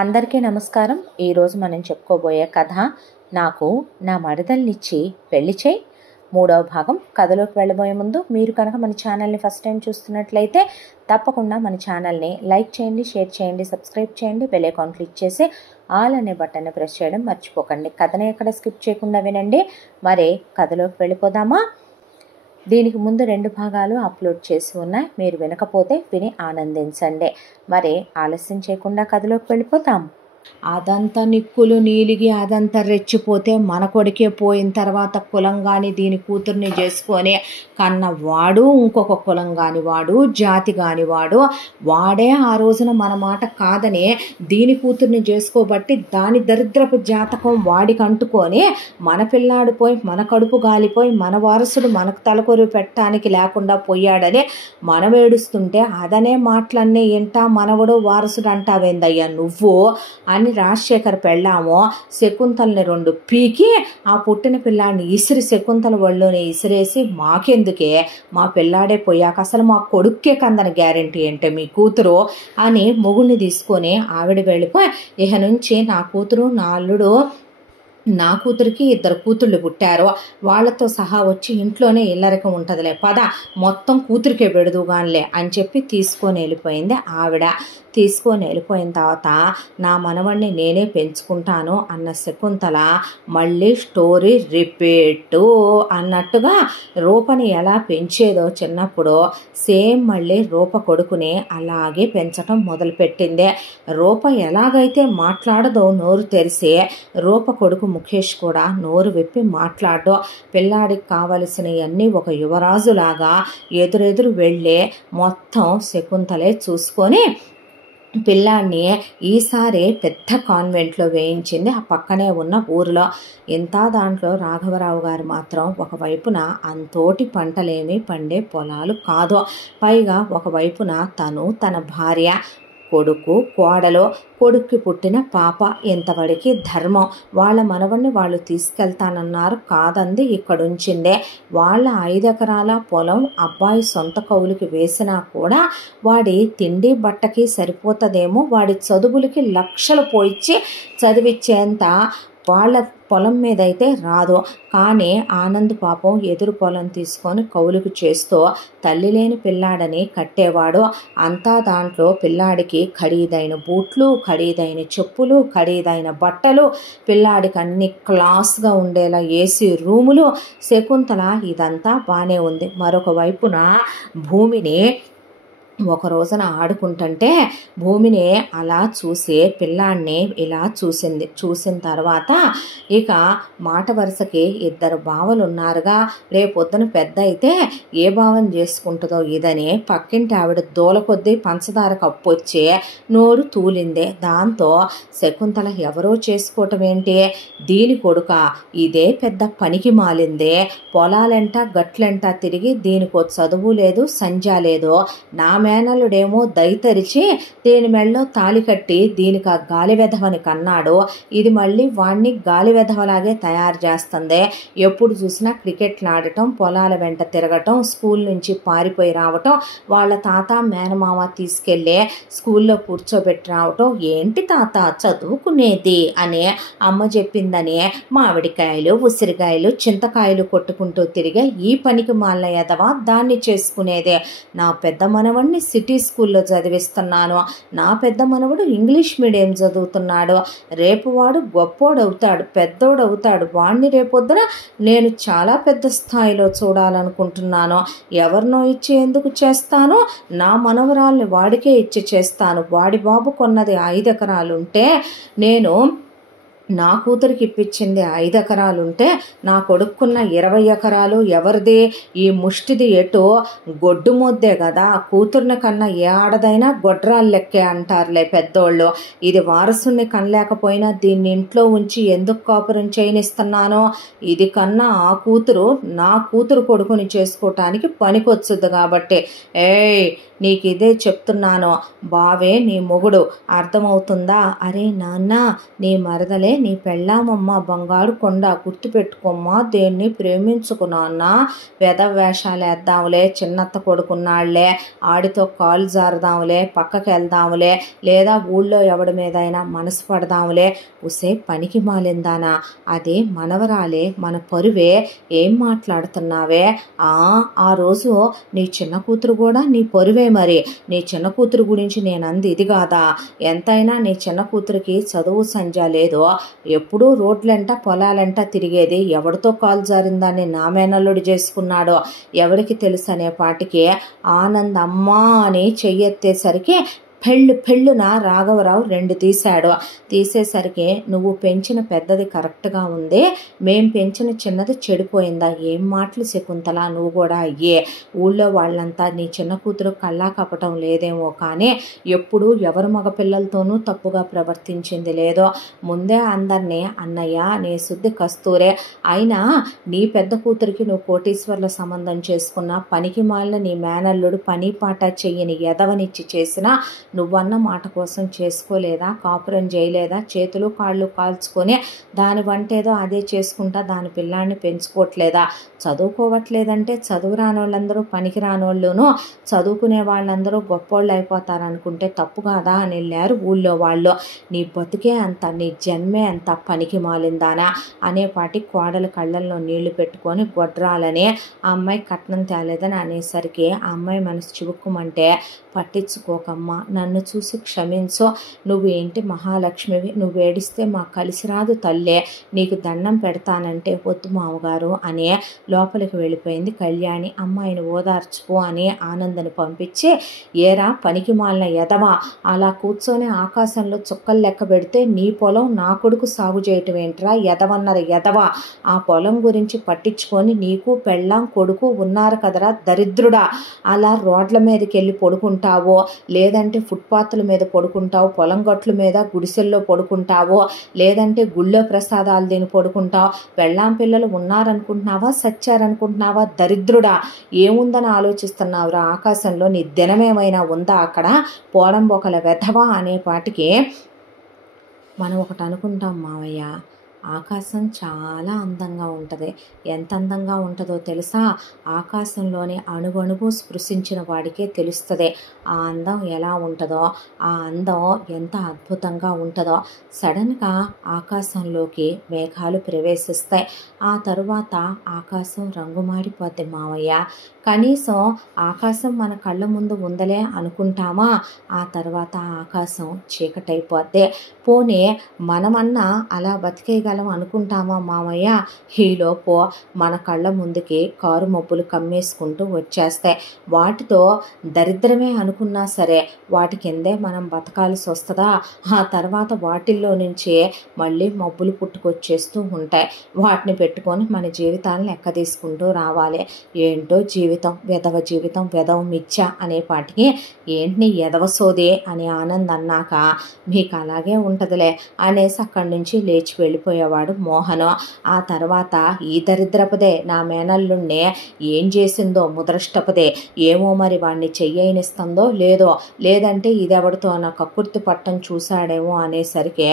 అందరికీ నమస్కారం. ఈరోజు మనం చెప్పుకోబోయే కథ నాకు నా మరదల్నిచ్చి పెళ్లి చేయి మూడవ భాగం. కథలోకి వెళ్ళబోయే ముందు మీరు కనుక మన ఛానల్ని ఫస్ట్ టైం చూస్తున్నట్లయితే తప్పకుండా మన ఛానల్ని లైక్ చేయండి, షేర్ చేయండి, సబ్స్క్రైబ్ చేయండి, బెల్ ఐకాన్ క్లిక్ చేసి ఆల్ అనే బటన్ని ప్రెస్ చేయడం మర్చిపోకండి. కథని ఎక్కడ స్కిప్ చేయకుండా వినండి. మరి కథలోకి వెళ్ళిపోదామా? దీనికి ముందు 2 భాగాలు అప్లోడ్ చేసి ఉన్నాయి. మీరు వినకపోతే విని ఆనందించండి. మరి ఆలస్యం చేయకుండా కథలోకి వెళ్ళిపోతాం. అదంతా నిక్కులు నీలిగి అదంతా రెచ్చిపోతే మన కొడుకే పోయిన తర్వాత కులం కాని దీని కూతుర్ని చేసుకొని కన్నవాడు ఇంకొక కులం కాని వాడు, జాతి కాని వాడే ఆ రోజున మన మాట కాదని దీని కూతుర్ని చేసుకోబట్టి దాని దరిద్రపు జాతకం వాడికి అంటుకొని మన పిల్లాడు పోయి మన కడుపు గాలిపోయి మన వారసుడు మనకు తలకొరు పెట్టడానికి లేకుండా పోయాడని మనం ఏడుస్తుంటే అదనే మాటలన్నీ ఏంటా మనవడు వారసుడు అంటావేందయ్యా నువ్వు అని రాజశేఖర్ పెళ్ళామో శకుంతలని 2 పీకి ఆ పుట్టిన పిల్లాడిని ఇసిరి శకుంతల ఒళ్ళోనే ఇసిరేసి మాకెందుకే, మా పిల్లాడే పోయాక అసలు మా కొడుక్కే కందని గ్యారెంటీ అంటే మీ కూతురు అని మొగుడిని తీసుకొని ఆవిడ వెళ్ళిపోయి ఇహ నుంచి నా కూతురు నా అల్లుడు, నా కూతురికి 2 కూతుళ్ళు పుట్టారు, వాళ్ళతో సహా వచ్చి ఇంట్లోనే ఇల్లరికం ఉంటుందిలే, పద మొత్తం కూతురికే పెడదుగానిలే అని చెప్పి తీసుకొని వెళ్ళిపోయింది ఆవిడ. తీసుకొని వెళ్ళిపోయిన తర్వాత నా మనవణ్ణి నేనే పెంచుకుంటాను అన్న శకుంతల మళ్ళీ స్టోరీ రిపీటు అన్నట్టుగా రూపని ఎలా పెంచేదో చిన్నప్పుడు సేమ్ మళ్ళీ రూప కొడుకుని అలాగే పెంచటం మొదలుపెట్టింది. రూప ఎలాగైతే మాట్లాడదో నోరు తెరిసి రూప కొడుకు ముఖేష్ కూడా నోరు విప్పి మాట్లాడో పిల్లాడికి కావలసినవన్నీ ఒక యువరాజులాగా ఎదురెదురు వెళ్ళి మొత్తం శకుంతలే చూసుకొని పిల్లాడిని ఈసారి పెద్ద కాన్వెంట్లో వేయించింది ఆ పక్కనే ఉన్న ఊరిలో. ఇంత దాంట్లో రాఘవరావు గారు మాత్రం ఒకవైపున అంతోటి పంటలేమీ పండే పొలాలు కాదు, పైగా ఒకవైపున తను తన భార్య కొడుకు కోడలో కొడుక్కి పుట్టిన పాప ఇంతవరకు ధర్మం. వాళ్ళ మనవణ్ణి వాళ్ళు తీసుకెళ్తానన్నారు, కాదంది ఇక్కడుంచిందే. వాళ్ళ 5 ఎకరాల పొలం అబ్బాయి సొంత కౌలుకి వేసినా కూడా వాడి తిండి బట్టకి సరిపోతుందేమో, వాడి చదువులకి లక్షలు పోయిచ్చి చదివించేంత వాళ్ళ పొలం మీద అయితే రాదు. కానీ ఆనంద్ పాపం ఎదురు పొలం తీసుకొని కౌలుకు చేస్తూ తల్లి లేని పిల్లాడని కట్టేవాడు. అంతా దాంట్లో పిల్లాడికి ఖరీదైన బూట్లు, ఖరీదైన చెప్పులు, ఖరీదైన బట్టలు, పిల్లాడికి అన్ని క్లాస్గా ఉండేలా ఏసీ రూములు. శకుంతల ఇదంతా బాగానే ఉంది. మరొక వైపున భూమిని ఒక రోజున ఆడుకుంటుంటే భూమిని అలా చూసి పిల్లాడిని ఇలా చూసింది. చూసిన తర్వాత ఇక మాట వరుసకి 2 బావలు ఉన్నారుగా, రేపొద్దున పెద్ద అయితే ఏ భావం చేసుకుంటుందో ఇదని పక్కింటి ఆవిడ దూల కొద్దీ పంచదార కప్పు వచ్చి నోరు తూలిందే. దాంతో శకుంతల ఎవరో చేసుకోవటం ఏంటి, దీని కొడుక ఇదే పెద్ద పనికి మాలిందే, పొలాలెంట గట్లెంట తిరిగి దీనికో చదువు లేదు సంధ్య లేదు, నా మేనల్లుడేమో దయతరిచి దీని మెళ్ళలో తాళి కట్టి దీనికి ఆ గాలి వెధవని కన్నాడు, ఇది మళ్ళీ వాణ్ణి గాలి వెధవలాగే తయారు చేస్తుంది. ఎప్పుడు చూసినా క్రికెట్లు ఆడటం, పొలాల వెంట తిరగటం, స్కూల్ నుంచి పారిపోయి రావటం, వాళ్ళ తాత మేనమామ తీసుకెళ్ళి స్కూల్లో కూర్చోబెట్టి రావటం. ఏంటి తాత చదువుకునేది అని అమ్మ చెప్పిందని మామిడికాయలు, ఉసిరికాయలు, చింతకాయలు కొట్టుకుంటూ తిరిగే ఈ పనికి మాలిన ఎదవ దాన్ని చేసుకునేదే. నా పెద్ద మనవడిని సిటీ స్కూల్లో చదివిస్తున్నాను, నా పెద్ద మనవడు ఇంగ్లీష్ మీడియం చదువుతున్నాడు, రేపు వాడు గొప్పోడవుతాడు, పెద్దోడవుతాడు, వాడిని రేపొద్దున నేను చాలా పెద్ద స్థాయిలో చూడాలనుకుంటున్నాను, ఎవరినో ఇచ్చి ఎందుకు చేస్తాను, నా మనవరాల్ని వాడికే ఇచ్చి చేస్తాను. వాడి బాబు కొన్నది 5 ఎకరాలుంటే నేను నా కూతురికి ఇప్పించింది 5 ఎకరాలుంటే నా కొడుక్కున్న 20 ఎకరాలు ఎవరిది, ఈ ముష్టిది ఎటు గొడ్డు మొద్దే కదా, కూతుర్ని కన్నా ఏ ఆడదైనా గొడ్రాలు లెక్కే అంటారులే పెద్దోళ్ళు. ఇది వారసుని కనలేకపోయినా దీన్ని ఇంట్లో ఉంచి ఎందుకు కాపురం చేయనిస్తున్నానో, ఇది కన్నా ఆ కూతురు నా కూతురు కొడుకుని చేసుకోవటానికి పనికొచ్చుద్ది కాబట్టి ఏయ్ నీకు ఇదే చెప్తున్నాను, బావే నీ మొగుడు, అర్థమవుతుందా? అరే నాన్న నీ మరదలే నీ పెళ్ళామమ్మ బంగారు కొండ, గుర్తుపెట్టుకోమ్మా, దేన్ని ప్రేమించుకున్నా వేషాలు వేద్దాంలే, చిన్నత్త కొడుకున్నాళ్లే, ఆడితో కాలు జారదాంలే, పక్కకి వెళ్దాంలే, లేదా ఊళ్ళో ఎవడి మీదైనా మనసు పడదాంలే. ఉసే పనికి మాలిందానా, అది మనవరాలే, మన పరువే, ఏం మాట్లాడుతున్నావే? ఆ రోజు నీ చిన్న కూతురు కూడా నీ పరువే. మరి నీ చిన్న కూతురు గురించి నేను అంది ఇది కాదా? ఎంతైనా నీ చిన్న కూతురికి చదువు సంజ లేదు, ఎప్పుడూ రోడ్లంట పొలాలంట తిరిగేది, ఎవడితో కాలు జారిందాన్ని నా మేనల్లుడు చేసుకున్నాడో ఎవరికి తెలుసు అనే పాటికి ఆనంద్ అమ్మా అని చెయ్యెత్తేసరికి పెళ్ళున రాఘవరావు 2 తీసేసరికి నువ్వు పెంచిన పెద్దది కరెక్ట్గా ఉంది, మేం పెంచిన చిన్నది చెడిపోయిందా? ఏం మాటలు శకుంతల, నువ్వు కూడా అయ్యే. ఊళ్ళో వాళ్ళంతా నీ చిన్న కూతురు కళ్ళా కపటం లేదేమో కానీ ఎప్పుడు ఎవరు మగపిల్లలతోనూ తప్పుగా ప్రవర్తించింది లేదో. ముందే అందరినీ అన్నయ్య నీ శుద్ధి కస్తూరే, అయినా నీ పెద్ద కూతురికి నువ్వు కోటీశ్వర్ల సంబంధం చేసుకున్న పనికి మాలిన నీ మేనల్లుడు పని పాట చెయ్యని ఎదవనిచ్చి చేసినా నువ్వన్న మాట కోసం చేసుకోలేదా? కాపురం చేయలేదా? చేతులు కాళ్ళు కాల్చుకొని దాని వంటేదో అదే చేసుకుంటా దాని పిల్లాన్ని పెంచుకోవట్లేదా? చదువుకోవట్లేదంటే చదువు రానోళ్ళందరూ పనికి రానోళ్ళును, చదువుకునే వాళ్ళందరూ గొప్పోళ్ళు అయిపోతారనుకుంటే తప్పు కాదా అని వెళ్ళారు ఊళ్ళో వాళ్ళు. నీ బతుకే అంత, నీ జన్మే అంత పనికి మాలిందానా అనేపాటి కోడలు కళ్ళల్లో నీళ్లు పెట్టుకొని గొడ్రాలని ఆ అమ్మాయి కట్నం తేలేదని అనేసరికి ఆ అమ్మాయి మనసు చివుక్కుమంటే, పట్టించుకోకమ్మా, నన్ను చూసి క్షమించో, నువ్వేంటి మహాలక్ష్మివి, నువ్వు ఏడిస్తే మాకు కలిసి రాదు తల్లే, నీకు దండం పెడతానంటే వద్దు మామగారు అని లోపలికి వెళ్ళిపోయింది కళ్యాణి. అమ్మాయిని ఓదార్చుకో అని ఆనందని పంపించి, ఏరా పనికి మాలిన ఎదవా, అలా కూర్చొని ఆకాశంలో చుక్కలు లెక్క పెడితే నీ పొలం నా కొడుకు సాగు చేయటం ఏంట్రా, ఎదవన్నర ఎదవా, ఆ పొలం గురించి పట్టించుకొని నీకు పెళ్ళాం కొడుకు ఉన్నారు కదరా దరిద్రుడా, అలా రోడ్ల మీదకి వెళ్ళి పడుకుంటావో, లేదంటే ఫుట్పాత్ల మీద పడుకుంటావు, పొలం గట్ల మీద గుడిసెల్లో పడుకుంటావో, లేదంటే గుళ్ళో ప్రసాదాలు తిని పడుకుంటావు, పెళ్ళాం పిల్లలు ఉన్నారనుకుంటున్నావా సచ్చారనుకుంటున్నావా దరిద్రుడా, ఏముందని ఆలోచిస్తున్నావురా, ఆకాశంలో నీ దినమేమైనా ఉందా అక్కడ, పోడం బొకల వెధవా అనేపాటికి మనం ఒకటి అనుకుంటాం మావయ్య, ఆకాశం చాలా అందంగా ఉంటుంది. ఎంత అందంగా ఉంటుందో తెలుసా? ఆకాశంలోని అణువణువు స్పృశించిన వాడికే తెలుస్తుంది ఆ అందం ఎలా ఉంటుందో, ఆ అందం ఎంత అద్భుతంగా ఉంటుందో. సడన్గా ఆకాశంలోకి మేఘాలు ప్రవేశిస్తాయి, ఆ తరువాత ఆకాశం రంగు మారిపోద్ది మావయ్య. కనీసం ఆకాశం మన కళ్ళ ముందు ఉందలే అనుకుంటామా, ఆ తర్వాత ఆకాశం చీకటైపోద్ది. పోనీ మనమన్నా అలా బతికేయగలం అనుకుంటామా మామయ్య? ఈలోపు మన కళ్ళ ముందుకి కారు మబ్బులు కమ్మేసుకుంటూ వచ్చేస్తాయి. వాటితో దరిద్రమే అనుకున్నా సరే వాటి కిందే మనం బతకాల్సి వస్తుందా? ఆ తర్వాత వాటిల్లో నుంచి మళ్ళీ మబ్బులు పుట్టుకొచ్చేస్తూ ఉంటాయి. వాటిని పెట్టుకొని మన జీవితాలను లెక్క తీసుకుంటూ రావాలి. ఏంటో జీవితం, వెధవ జీవితం, వెధవ మిచ్చ అనేపాటికి ఏంటి నీ ఎదవ సోదే అని ఆనంద్ అన్నాక, మీకు అలాగే ఉంటుందిలే అనేసి అక్కడి నుంచి లేచి వెళ్ళిపోయేవాడు మోహను. ఆ తర్వాత ఈ దరిద్రపదే నా మేనల్లుణ్ణి ఏం చేసిందో ముద్రష్టపదే, ఏమో మరి వాడిని చెయ్యనిస్తుందో లేదో, లేదంటే ఇదెవడితో నా కక్కుర్తి పట్టం చూశాడేమో అనేసరికి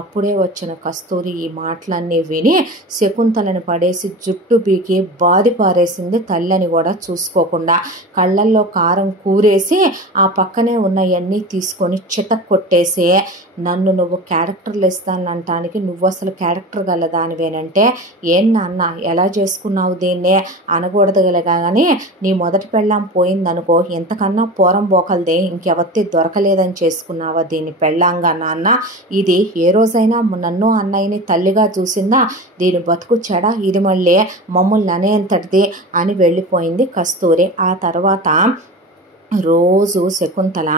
అప్పుడే వచ్చిన కస్తూరి ఈ మాటలన్నీ విని శకుంతలను పడేసి జుట్టు బీకి బాది పారేసింది తల్లని కూడా చూసుకోకుండా. కళ్ళల్లో కారం కూరేసి ఆ పక్కనే ఉన్నవన్నీ తీసుకొని చితక్ కొట్టేసి, నన్ను నువ్వు క్యారెక్టర్లు ఇస్తానంటానికి నువ్వు అసలు క్యారెక్టర్ గల దానివేనంటే ఏం నాన్న ఎలా చేసుకున్నావు దీన్నే అనకూడదు కానీ నీ మొదటి పెళ్ళాం పోయిందనుకో, ఇంతకన్నా పోరం బోకలదే ఇంకెవత్తి దొరకలేదని చేసుకున్నావా దీన్ని పెళ్ళాంగా నాన్న? ఇది ఏ రోజైనా నన్ను అన్నయ్యని తల్లిగా చూసిందా? దీని బతుకు చెడ, ఇది మళ్ళీ మమ్మల్ని అనేంతటిది అని వెళ్ళిపోయింది కస్తూరి. ఆ తర్వాత రోజు శకుంతల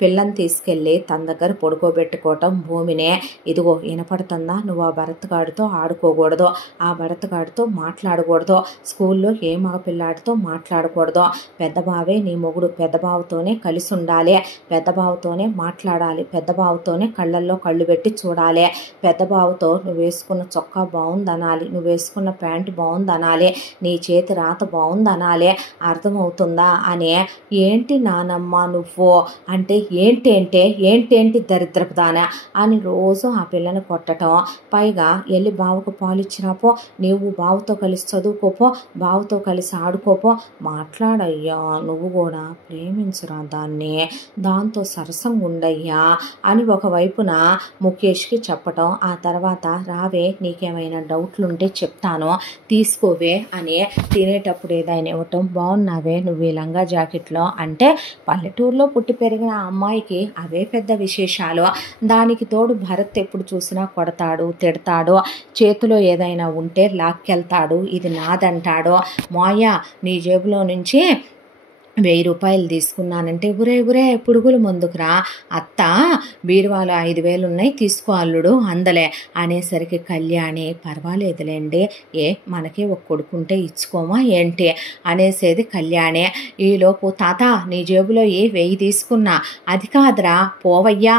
పిల్లని తీసుకెళ్ళి తన దగ్గర పడుకోబెట్టుకోవటం భూమినే, ఇదిగో వినపడుతుందా, నువ్వు ఆ భరత్గాడితో ఆడుకోకూడదు, ఆ భరత్గాడితో మాట్లాడకూడదు, స్కూల్లో ఏ మగ పిల్లాడితో మాట్లాడకూడదు, పెద్ద బావే నీ మొగుడు, పెద్ద బావతోనే కలిసి ఉండాలి, పెద్ద బావతోనే మాట్లాడాలి, పెద్ద బావతోనే కళ్ళల్లో కళ్ళు పెట్టి చూడాలి, పెద్ద బావతో నువ్వు వేసుకున్న చొక్కా బాగుందనాలి, నువ్వు వేసుకున్న ప్యాంటు బాగుందనాలి, నీ చేతి రాత బాగుందనాలి, అర్థమవుతుందా అని. ఏంటి నానమ్మ నువ్వు అంటే ఏంటేంటి దరిద్రపుదానా అని రోజు ఆ పిల్లని కొట్టడం. పైగా వెళ్ళి బావకు పాలు ఇచ్చినాపో, నీవు బావతో కలిసి చదువుకోపో, బావతో కలిసి ఆడుకోపో, మాట్లాడయ్యా, నువ్వు కూడా ప్రేమించురా దాన్ని, దాంతో సరసంగా ఉండయ్యా అని ఒకవైపున ముఖేష్కి చెప్పటం. ఆ తర్వాత రావే నీకేమైనా డౌట్లుంటే చెప్తాను తీసుకోవే అని తినేటప్పుడు ఏదైనా ఇవ్వటం. బాగున్నావే నువ్వు ఈ లంగా జాకెట్లో అంటే పల్లెటూరులో పుట్టి పెరిగిన ఆ అమ్మాయికి అవే పెద్ద విశేషాలు. దానికి తోడు భరత్ ఎప్పుడు చూసినా కొడతాడు, తిడతాడు, చేతిలో ఏదైనా ఉంటే లాక్కెళ్తాడు, ఇది నాదంటాడు. మాయా నీ జేబులో నుంచి 1000 రూపాయలు తీసుకున్నానంటే ఉరే పురుగులు ముందుకురా, అత్త బీరువాలో 5000 ఉన్నాయి తీసుకో అల్లుడు అందలే అనేసరికి కళ్యాణి పర్వాలేదులేండి, మనకి ఒక కొడుకుంటే ఇచ్చుకోమా ఏంటి అనేసేది కళ్యాణి. ఈలోపు తాత నీ జేబులో 1000 తీసుకున్నా, అది కాదురా పోవయ్యా,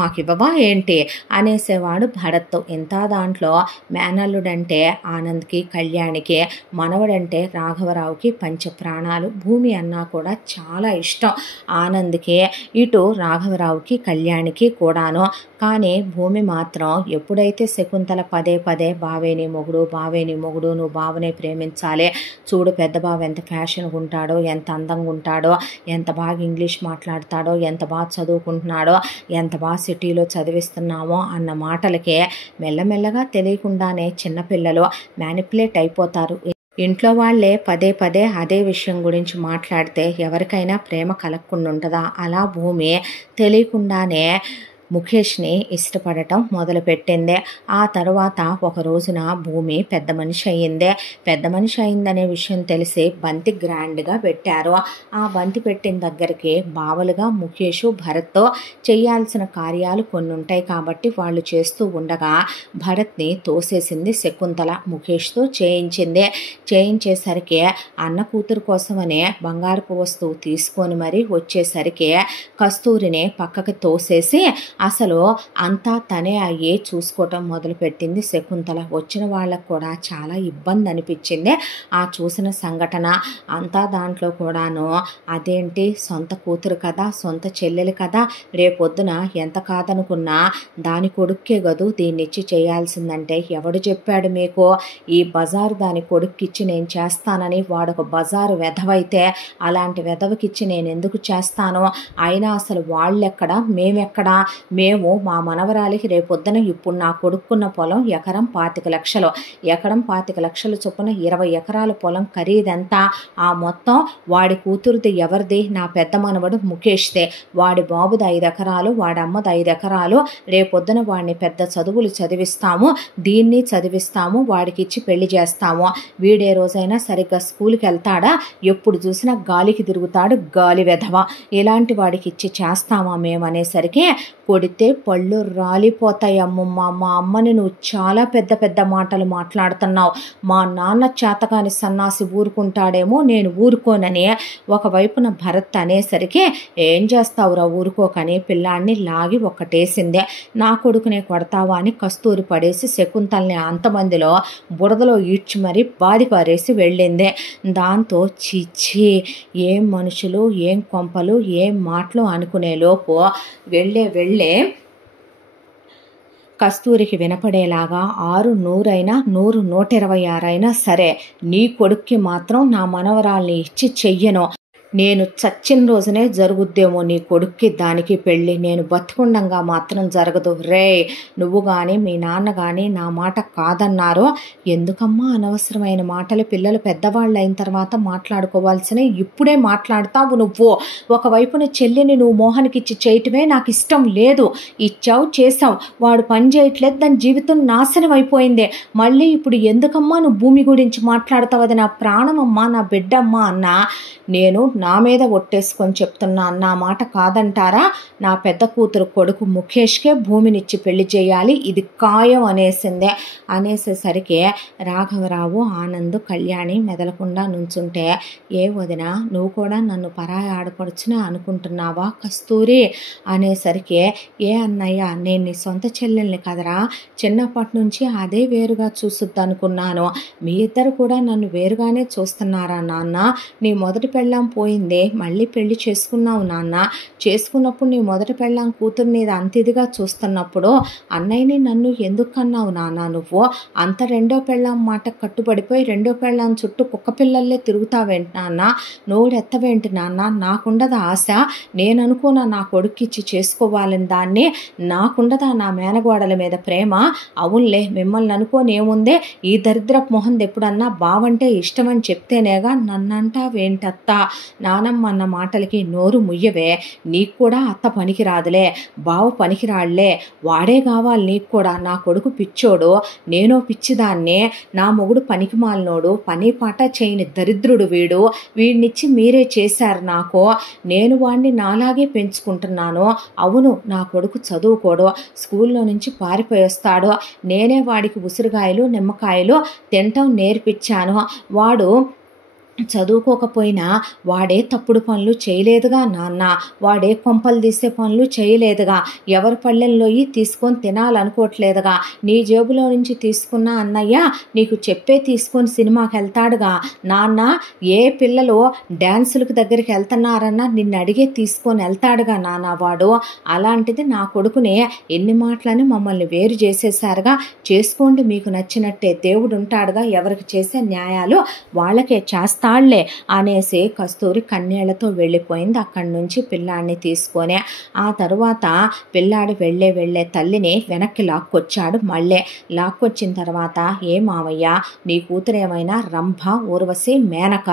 మాకివ్వవా ఏంటి అనేసేవాడు భరత్. ఇంత దాంట్లో మేనల్లుడంటే ఆనంద్కి కళ్యాణికి, మనవడంటే రాఘవరావుకి పంచప్రాణాలు. భూమి అన్న కూడా చాలా ఇష్టం ఆనంద్కి, ఇటు రాఘవరావుకి కళ్యాణికి కూడాను. కానీ భూమి మాత్రం ఎప్పుడైతే శకుంతల పదే బావేని మొగుడు నువ్వు బావనే ప్రేమించాలి, చూడు పెద్ద బావ ఎంత ఫ్యాషన్గా ఉంటాడో, ఎంత అందంగా ఉంటాడో, ఎంత బాగా ఇంగ్లీష్ మాట్లాడతాడో, ఎంత బాగా చదువుకుంటున్నాడో, ఎంత బాగా సిటీలో చదివిస్తున్నామో అన్న మాటలకే మెల్లమెల్లగా తెలియకుండానే చిన్నపిల్లలు మ్యానిపులేట్ అయిపోతారు. ఇంట్లో వాళ్ళే పదే అదే విషయం గురించి మాట్లాడితే ఎవరికైనా ప్రేమ కలగకుండా ఉంటుందా? అలా భూమి తెలియకుండానే ముఖేష్ని ఇష్టపడటం మొదలుపెట్టిందే. ఆ తర్వాత ఒక రోజున భూమి పెద్ద మనిషి అయ్యిందే. పెద్ద మనిషి అయిందనే విషయం తెలిసి బంతి గ్రాండ్గా పెట్టారు. ఆ బంతి పెట్టిన దగ్గరికి బావలుగా ముఖేష్ భరత్ చేయాల్సిన కార్యాలు కొన్ని ఉంటాయి కాబట్టి వాళ్ళు చేస్తూ ఉండగా భరత్ని తోసేసింది శకుంతల, ముఖేష్తో చేయించేసరికి అన్న కూతురు కోసమనే బంగారపు వస్తువు తీసుకొని మరీ వచ్చేసరికి కస్తూరిని పక్కకి తోసేసి అసలు అంతా తనే అయ్యే చూసుకోవటం మొదలుపెట్టింది శకుంతల. వచ్చిన వాళ్ళకు కూడా చాలా ఇబ్బంది అనిపించింది ఆ చూసిన సంఘటన అంతా. దాంట్లో కూడాను అదేంటి సొంత కూతురు కదా, సొంత చెల్లెలు కదా, రేపొద్దున ఎంత కాదనుకున్నా దాని కొడుక్కే గదు దీన్నిచ్చి చేయాల్సిందంటే ఎవడు చెప్పాడు మీకు? ఈ బజారు దాని కొడుక్కిచ్చి నేను చేస్తానని వాడొక బజారు వెధవైతే అలాంటి వెధవకిచ్చి నేను ఎందుకు చేస్తాను? అయినా అసలు వాళ్ళెక్కడ మేమెక్కడా? మేము మా మనవరాలికి రేపొద్దున ఇప్పుడు నా కొడుకున్న పొలం ఎకరం 25 లక్షలు, ఎకరం 25 లక్షల చొప్పున 20 ఎకరాల పొలం ఖరీదంతా. ఆ మొత్తం వాడి కూతురుది ఎవరిది? నా పెద్ద మనవడు ముఖేష్దే. వాడి బాబుది 5 ఎకరాలు, వాడి అమ్మది 5 ఎకరాలు. రేపొద్దున వాడిని పెద్ద చదువులు చదివిస్తాము, దీన్ని చదివిస్తాము, వాడికి ఇచ్చి పెళ్లి చేస్తాము. వీడే రోజైనా సరిగ్గా స్కూల్కి వెళ్తాడా? ఎప్పుడు చూసినా గాలికి తిరుగుతాడు, గాలి వెధవ. ఇలాంటి వాడికి ఇచ్చి చేస్తామా మేమనేసరికి కొడితే పళ్ళు రాలిపోతాయి. అమ్మమ్మ మా అమ్మని నువ్వు చాలా పెద్ద మాటలు మాట్లాడుతున్నావు, మా నాన్న చేతకాని సన్నాసి ఊరుకుంటాడేమో, నేను ఊరుకోనని ఒకవైపున భరత్ అనేసరికి ఏం చేస్తావురా ఊరుకోకని పిల్లాన్ని లాగి ఒక్కటేసిందే. నా కొడుకునే కొడతావా అని కస్తూరి పడేసి శకుంతల్ని అంతమందిలో బురదలో ఈడ్చి మరీ బాది పారేసి వెళ్ళిందే. దాంతో చిచ్చి ఏం మనుషులు, ఏం కొంపలు, ఏం మాటలు అనుకునే లోపు వెళ్ళే కస్తూరికి వినపడేలాగా 6 100 అయినా 100 126 అయినా సరే నీ కొడుక్కి మాత్రం నా మనవరాల్ని ఇచ్చి చెయ్యను. నేను చచ్చిన రోజునే జరుగుద్దేమో నీ కొడుక్కి దానికి పెళ్ళి, నేను బతికుండంగా మాత్రం జరగదు. రే నువ్వు కానీ మీ నాన్న కానీ నా మాట కాదన్నారో ఎందుకమ్మా అనవసరమైన మాటలు? పిల్లలు పెద్దవాళ్ళు అయిన తర్వాత మాట్లాడుకోవాల్సిన ఇప్పుడే మాట్లాడతావు నువ్వు. ఒకవైపున చెల్లిని నువ్వు మోహన్కి ఇచ్చి చేయటమే నాకు ఇష్టం లేదు. ఇచ్చావు, చేసావు, వాడు పని చేయట్లేదు, దాని జీవితం నాశనం అయిపోయిందే. మళ్ళీ ఇప్పుడు ఎందుకమ్మా నువ్వు భూమి గురించి మాట్లాడతావు? అది నా ప్రాణమమ్మా, నా బిడ్డమ్మా అన్నా. నేను నా మీద ఒట్టేసుకొని చెప్తున్నా, నా మాట కాదంటారా? నా పెద్ద కూతురు కొడుకు ముఖేష్కే భూమినిచ్చి పెళ్లి చేయాలి, ఇది ఖాయం అనేసిందే. అనేసేసరికి రాఘవరావు ఆనంద్ కళ్యాణి మెదలకుండా నుంచుంటే, ఏ వదిన నువ్వు కూడా నన్ను పరాయి ఆడపడుచునే అనుకుంటున్నావా కస్తూరి అనేసరికి, ఏ అన్నయ్య నేను నీ సొంత చెల్లెల్ని కదరా, చిన్నప్పటి నుంచి అదే వేరుగా చూసుద్దనుకున్నాను. మీ ఇద్దరు కూడా నన్ను వేరుగానే చూస్తున్నారా నాన్న? నీ మొదటి పెళ్ళాం పోయిన పోయిందే, మళ్ళీ పెళ్లి చేసుకున్నావు నాన్న. చేసుకున్నప్పుడు నీ మొదటి పెళ్ళాం కూతురు నీది అంత ఇదిగా చూస్తున్నప్పుడు అన్నయ్యని నన్ను ఎందుకు కన్నావు నాన్న? నువ్వు అంత రెండో పెళ్ళాం మాట కట్టుబడిపోయి రెండో పెళ్ళాం చుట్టూ కుక్క పిల్లల్లే తిరుగుతావేంటి నాన్న? నోరెత్తవేంటి నాన్న? నాకుండదా ఆశ? నేను అనుకున్నా నా కొడుక్కిచ్చి చేసుకోవాలని దాన్ని. నాకుండదా నా మేనగోడల మీద ప్రేమ? అవునులే, మిమ్మల్ని అనుకోని ఏముందే, ఈ దరిద్రపు మొహంది ఎప్పుడన్నా బావంటే ఇష్టమని చెప్తేనేగా నన్నంటావేంటత్త? నానమ్మ అన్న మాటలకి నోరు ముయ్యవే. నీకు కూడా అత్త పనికిరాదులే, బావ పనికిరాళ్లే, వాడే కావాలి నీకు కూడా. నా కొడుకు పిచ్చోడు, నేనో పిచ్చిదాన్నే. నా మొగుడు పనికిమాలినోడు, పని పాట చేయని దరిద్రుడు వీడు. వీడినిచ్చి మీరే చేశారు నాకు. నేను వాడిని నాలాగే పెంచుకుంటున్నాను. అవును, నా కొడుకు చదువుకోడు, స్కూల్లో నుంచి పారిపోయి వస్తాడు. నేనే వాడికి ఉసిరికాయలు నిమ్మకాయలు తినటం నేర్పించాను. వాడు చదువుకోకపోయినా వాడే తప్పుడు పనులు చేయలేదుగా నాన్న. వాడే కొంపలు తీసే పనులు చేయలేదుగా. ఎవరి పళ్ళెల్లోయి తీసుకొని తినాలనుకోవట్లేదుగా. నీ జేబులో నుంచి తీసుకున్న అన్నయ్య నీకు చెప్పే తీసుకొని సినిమాకి వెళ్తాడుగా నాన్న. ఏ పిల్లలు డ్యాన్సులకు దగ్గరికి వెళ్తున్నారన్నా నిన్ను అడిగే తీసుకొని వెళ్తాడుగా నాన్న వాడు. అలాంటిది నా కొడుకునే ఎన్ని మాటలని మమ్మల్ని వేరు చేసేసారుగా. చేసుకోండి, మీకు నచ్చినట్టే, దేవుడు ఉంటాడుగా, ఎవరికి చేసే న్యాయాలు వాళ్ళకే చేస్తా తాళ్లే అనేసి కస్తూరి కన్నీళ్లతో వెళ్ళిపోయింది అక్కడి నుంచి పిల్లాడిని తీసుకొని. ఆ తరువాత పిల్లాడి వెళ్ళే తల్లిని వెనక్కి లాక్కొచ్చాడు. మళ్ళీ లాక్కొచ్చిన తర్వాత, ఏ మావయ్య, నీ కూతురేమైనా రంభ, ఊర్వశి, మేనక?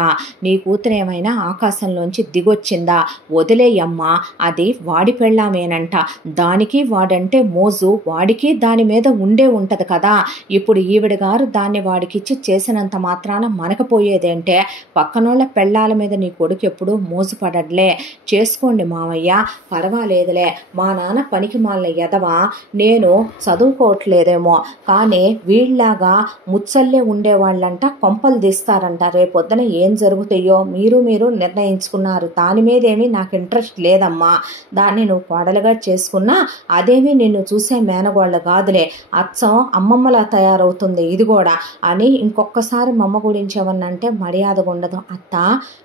నీ కూతురేమైనా ఆకాశంలోంచి దిగొచ్చిందా? వదిలేయమ్మా, అది వాడి పెళ్ళామేనంట. దానికి వాడంటే మోజు, వాడికి దాని మీద ఉంటది కదా. ఇప్పుడు ఈవిడ గారు దాన్ని వాడికిచ్చి చేసినంత మాత్రాన మనకపోయేదేంటే? పక్కనోళ్ళ పెళ్ళాల మీద నీ కొడుకు ఎప్పుడు మోజుపడడ్లే. చేసుకోండి మావయ్య, పర్వాలేదులే. మా నాన్న పనికి మాలిన ఎదవా, నేను చదువుకోవట్లేదేమో కానీ వీళ్ళలాగా ముచ్చల్లే ఉండేవాళ్ళంట కొంపలు తీస్తారంట. రేపొద్దున ఏం జరుగుతాయో మీరు నిర్ణయించుకున్నారు. దాని మీదేమీ నాకు ఇంట్రెస్ట్ లేదమ్మా. దాన్ని నువ్వు కోడలుగా చేసుకున్నా అదేమీ నిన్ను చూసే మేనగోళ్ళ కాదులే. అచ్చం అమ్మమ్మలా తయారవుతుంది ఇది కూడా అని ఇంకొకసారి మమ్మ గురించి ఏమన్నంటే మర్యాదగా ఉండదు. అత్త,